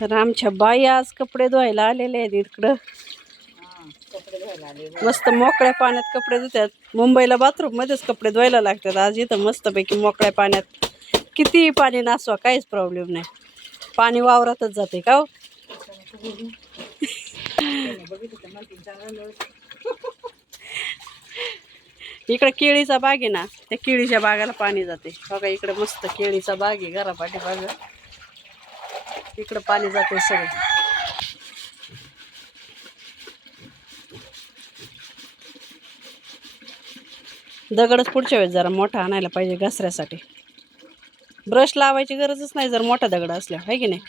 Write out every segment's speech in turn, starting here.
तर आमच्या बाई आज कपडे धुवायला आलेले आहेत इकडं. मस्त मोकळ्या पाण्यात कपडे धुतात. मुंबईला बाथरूम मध्येच कपडे धुवायला लागतात. आज इथं मस्तपैकी मोकळ्या पाण्यात कितीही पाणी नासवा काहीच प्रॉब्लेम नाही. पाणी वावरातच जाते का हो? इकडे केळीचा बाग आहे ना त्या केळीच्या बागाला पाणी जाते. बघा इकडे मस्त केळीचा बाग आहे घरापाठी बाग इकडं पाणी जाते सगळं. दगडच पुढच्या वेळेस जरा मोठा आणायला पाहिजे घसऱ्यासाठी. ब्रश लावायची गरजच नाही जर मोठा दगड असल्या आहे की नाही?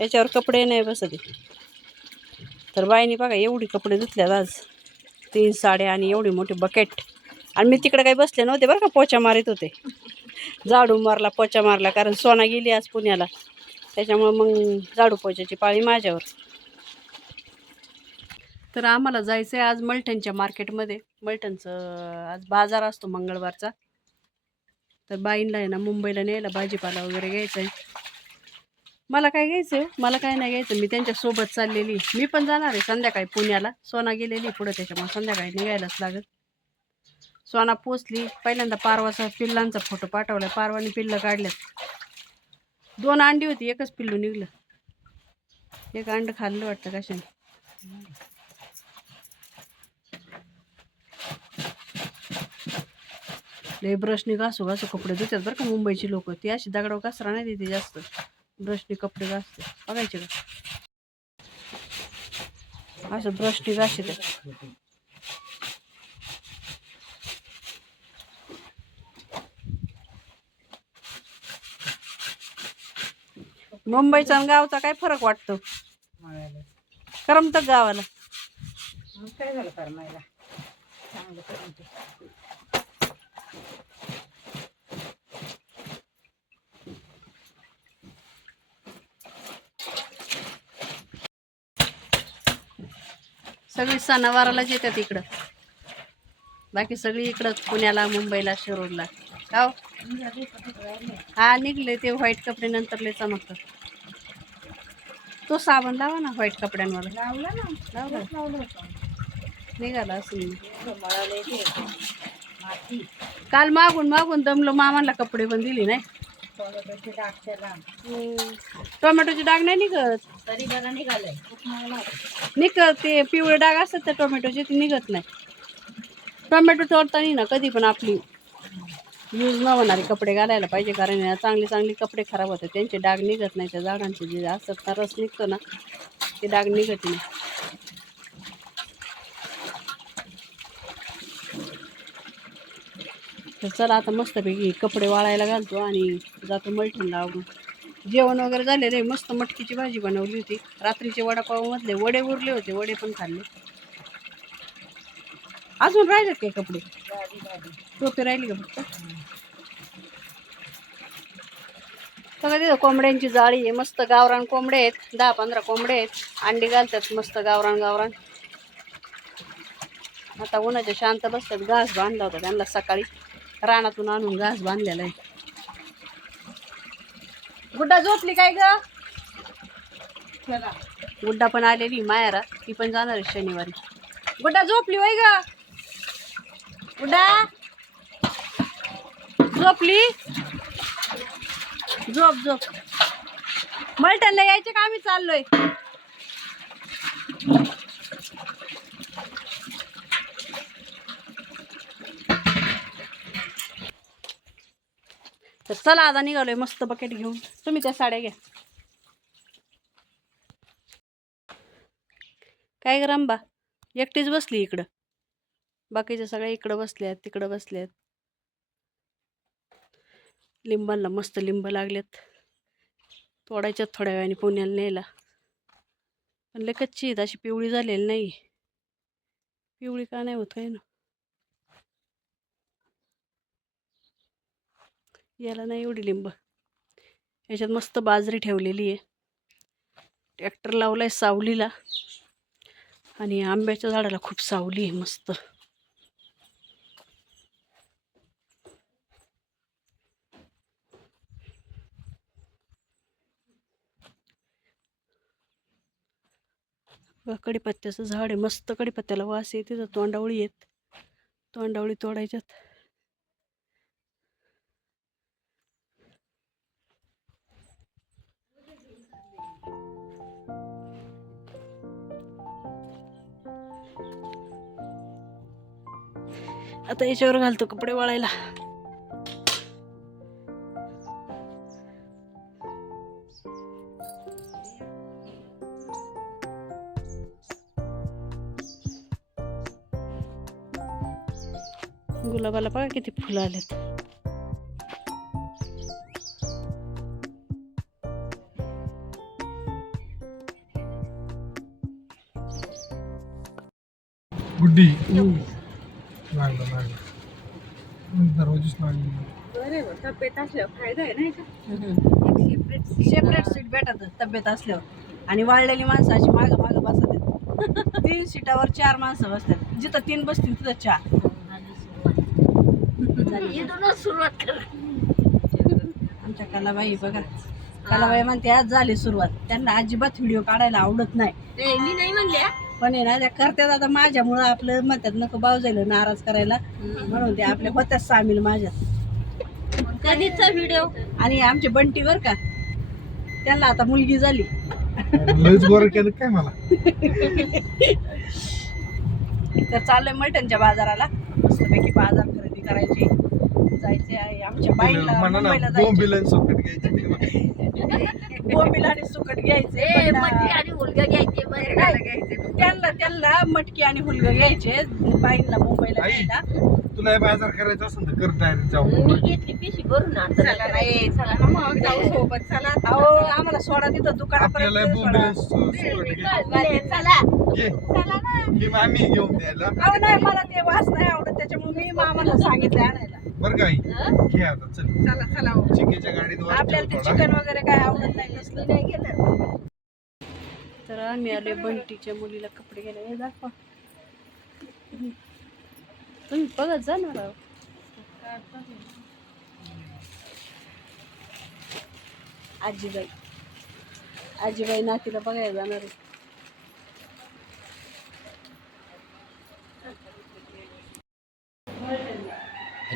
याच्यावर कपडे नाही बसत. तर बाईने बघा एवढी कपडे धुतल्यात आज. तीन साड्या आणि एवढी मोठी बकेट आणि मी तिकडे काही बसले नव्हते बरं का पोचा मारित होते. झाडू मारला पोचा मारला कारण सोना गेली आज पुण्याला. त्याच्यामुळं मग झाडू पोचाची पाळी माझ्यावर. तर आम्हाला जायचं आहे आज मलठणच्या मार्केटमध्ये. मलठणचं आज बाजार असतो मंगळवारचा. तर बाईंला आहे ना मुंबईला न्यायला भाजीपाला वगैरे घ्यायचा आहे मला काय घ्यायचं आहे? मला काय नाही घ्यायचं. मी त्यांच्यासोबत चाललेली मी पण जाणार आहे संध्याकाळी पुण्याला. सोना गेलेली पुढं त्याच्यामुळे संध्याकाळी निघायलाच लागत सोना पोचली. पहिल्यांदा पारवाचा पिल्लांचा फोटो पाठवला पारवाने पिल्लं काढल्यात. दोन अंडी होती एकच पिल्लू निघलं. एक अंड खाल्लं वाटतं कशाने. लय ब्रशने घासू घासू कपडे धुतात बरं का मुंबईची लोक. ती अशी दगडावर घासरा नाही देते जास्त. ब्रशने कपडे घासते. बघायचे का? असं ब्रशने घासते. मुंबईचा आणि गावचा काय फरक वाटतो? मळायला. करमत गावाला? मग काय झालं करमायला? चांगलं. सगळी सणावारालाच येतात इकडं. बाकी सगळी इकडं पुण्याला मुंबईला शिरोडला का हो? हा निघले ते व्हाईट कपडे नंतर लय चमकतात. तो साबण लावा ना व्हाईट कपड्यांवर. लावलं ना. लावला. निघाला असं एवढं मळालंय ते माती. काल मागून मागून दमलो मामाला कपडे पण दिली नाही. टोमॅटोचे डाग त्याला. टोमॅटोचे डाग नाही निघत. तरी बरं निघालंय. खूप चांगला होता. निघत ते पिवळे डाग असतात त्या टोमॅटोचे ते निघत नाही. टोमॅटो तोडताना ना कधी पण आपली यूज न होणारे कपडे घालायला पाहिजे कारण या चांगले चांगले कपडे खराब होतात. त्यांचे डाग निघत नाही त्या झाडांचे जे असतात ना रस निघतो ना ते डाग निघत नाही. तर चला आता मस्तपैकी कपडे वाळायला घालतो आणि जातो मलठणला आवडून जेवण वगैरे झाले रे मस्त मटकीची भाजी बनवली होती. रात्रीचे वडापावमधले वडे उरले होते वडे पण खाल्ले. अजून राहिलेत काय कपडे? टोपी राहिली का फक्त? बघा तिथं कोंबड्यांची जाळी आहे. मस्त गावरान कोंबडे आहेत. दहा पंधरा कोंबडे आहेत. अंडी घालतात मस्त गावरान गावरान. आता उन्हाच्या शांत बसतात. घास बांधला होता त्यांना सकाळी. रानातून आणून घास बांधलेला आहे. गुड्डा झोपली काय गुड्डा पण आलेली मायारा. ती पण जाणार आहे शनिवारी. गुड्डा झोपली वय ग? उडा झोपली? झोप झोप. मलटणला यायचे का आम्ही चाललोय? तर चला आता निघालोय मस्त बकेट घेऊन. तुम्ही त्या साड्या घ्या. काय गरम बा एकटीच बसली इकडं. बाकीच्या सगळ्या इकडं बसले आहेत तिकडं बसले आहेत लिंबांना मस्त लिंब लागलेत. तोडायच्यात थोड्या वेळाने पुण्याला न्यायला. पण लय कच्ची आहेत अशी पिवळी झालेली नाही पिवळी का नाही होत काय ना. याला नाही एवढी लिंब. याच्यात मस्त बाजरी ठेवलेली आहे. ट्रॅक्टर लावलाय सावलीला. आणि आंब्याच्या झाडाला खूप सावली आहे मस्त. बघा, कडीपत्त्याचं झाड आहे. मस्त कडीपत्त्याला वास आहे तिथं तोंडावळी आहेत. तोंडावळी तोडायच्यात. आता याच्यावर घालतो कपडे वाळायला. गुलाबाला बघा किती फुलं आलेत. गुड्डी लागलं लागलं. दरवाजीच लागली. बरे तब्येत असल्यावर फायदा आहे नाही का सेपरेट सीट भेटत तब्येत असल्यावर. आणि वाळलेली माणसं अशी मागं मागं बसतात. तीन सीटावर चार माणसं बसतात. जिथं तीन बसतील तिथं चार. सुरुवात कर. आमच्या कलाबाई बघा. कलाबाई म्हणते आज झाली सुरुवात. त्यांना अजिबात व्हिडिओ काढायला आवडत नाही. मी नाही म्हणल्या पण आहे ना त्या करतात आता माझ्यामुळं आपलं म्हणतात नको बाव जाईल नाराज करायला. म्हणून ते आपल्या होत्याच सामील माझ्यात. कधीचा व्हिडिओ आणि आमचे बंटी बर का त्यांना आता मुलगी झाली. लयच केलं काय मला? तर चाललोय मटनच्या बाजाराला. मस्तपैकी बाजार खरेदी करायची. जायचे आहे. आमच्या बाईला ना मुंबईला जायचे. सुकट घ्यायची बोंबील आणि सुकट घ्यायचे ए पण, मटकी आणि मुलगा घ्यायचे बरं. घ्यायचे. त्यांना त्यांना मटकी आणि हुलग घ्यायचे. बाईंना मुंबईला आई. जायला तुला हे बाजार करायचा असेल तर कर डायरेक्ट जाऊ मी घेतली पिशी भरून ना चला नाही चला ना मग. जाऊ सोबत चला. अहो आम्हाला सोडा तिथं आपल्याला दुकानापर्यंत सोडा. सुकट चला. चला ना. घे आम्ही घेऊन द्यायला. अहो नाही मला ते वास नाही आवडत. त्याच्यामुळे मी मामाला सांगितलं आणायला. बरं का आई? घे आता चल. चला चला चिकेच्या गाडीत आपल्याला ते. चिकन वगैरे काय आवडत नाही कसलं नाही गेलं तर आम्ही आले बंटीच्या मुलीला कपडे गेले हे दाखवा. तुम्ही बघत जा ना राव. आजीबाई. आजीबाई नातीला बघायला जाणार आहे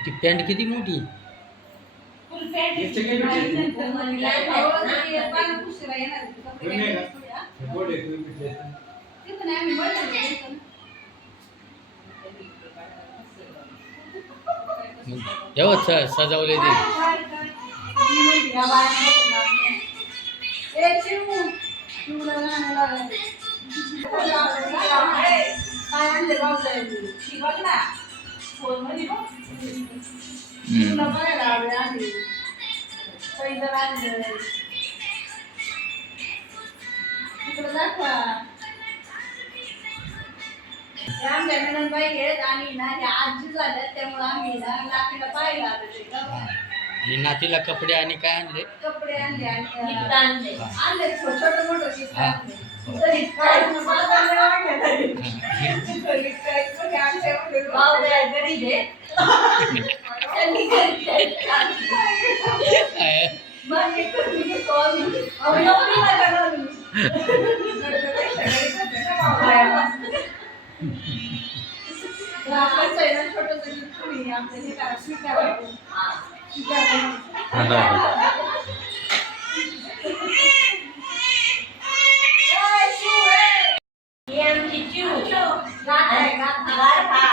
ती पॅन्ट किती मोठी सजवले ते आमच्या नंदबाई आहेत आणि ना ह्या आजी झाल्यात त्यामुळे आम्ही ना नातीला कपडे आणि काय आणले कपडे आणले आणले. आणले छोटं मोठं हा. तरी काय मला वाटलं. तरी गरीब आहे. छोट गरीब आहे. मग एक मुलगी स्वामी. अहो, एवढी नका घालू. आपलं आहे ना छोटंसं gift तुम्ही आपलं हे करा, स्वीकारा. स्वीकारा. ही आमची चिऊ. आणि गारफा.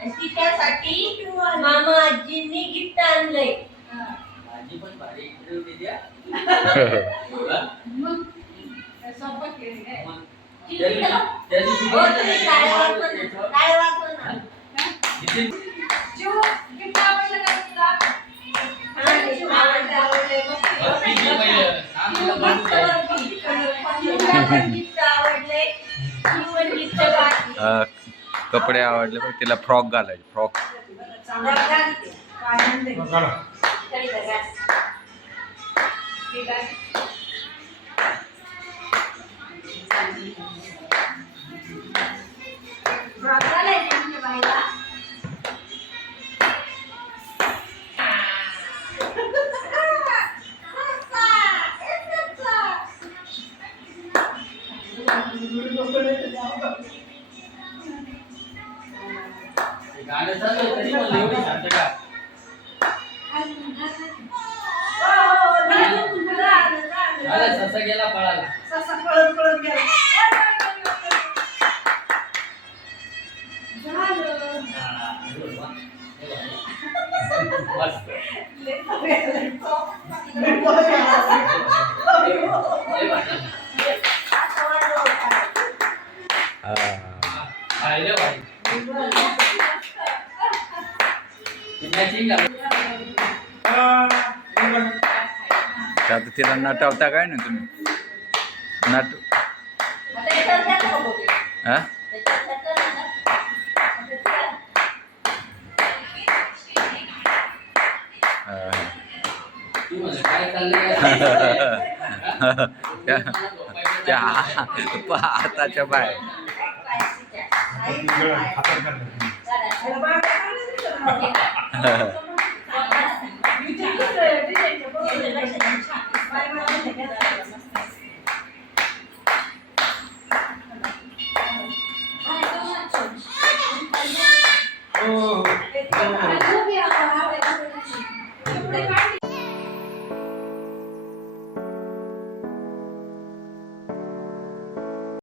आणि तिच्यासाठी मामा आजींनी गिफ्ट आणलंय मग काय स्वयंपाक केली काय? हो, तुम्ही टाळ्या वाजवा ना. टाळ्या वाजवा ना. चिऊ, gift आवडलं का तुला? हा, चिऊ, आवडलं, आवडलं. मस्त. चिऊ, gift आवडली. चिऊला पण gift आवडलंय. चिऊ पण gift बाकी. अ, कपडे आवडले पण तिला फ्रॉक घालायचे फ्रॉक. गाणं चालू तरी म्हणलं एवढी ससा गेला पळाला. ससा पळत पळत गेला. तिला नटवता काय ना तुम्ही नट आता याच्यावर घ्या का बघू? हा त्याच्यावर घ्या ना. आता त्या- हा. तू म्हणलं, काय चाललंय त्या- त्या हाताच्या बाय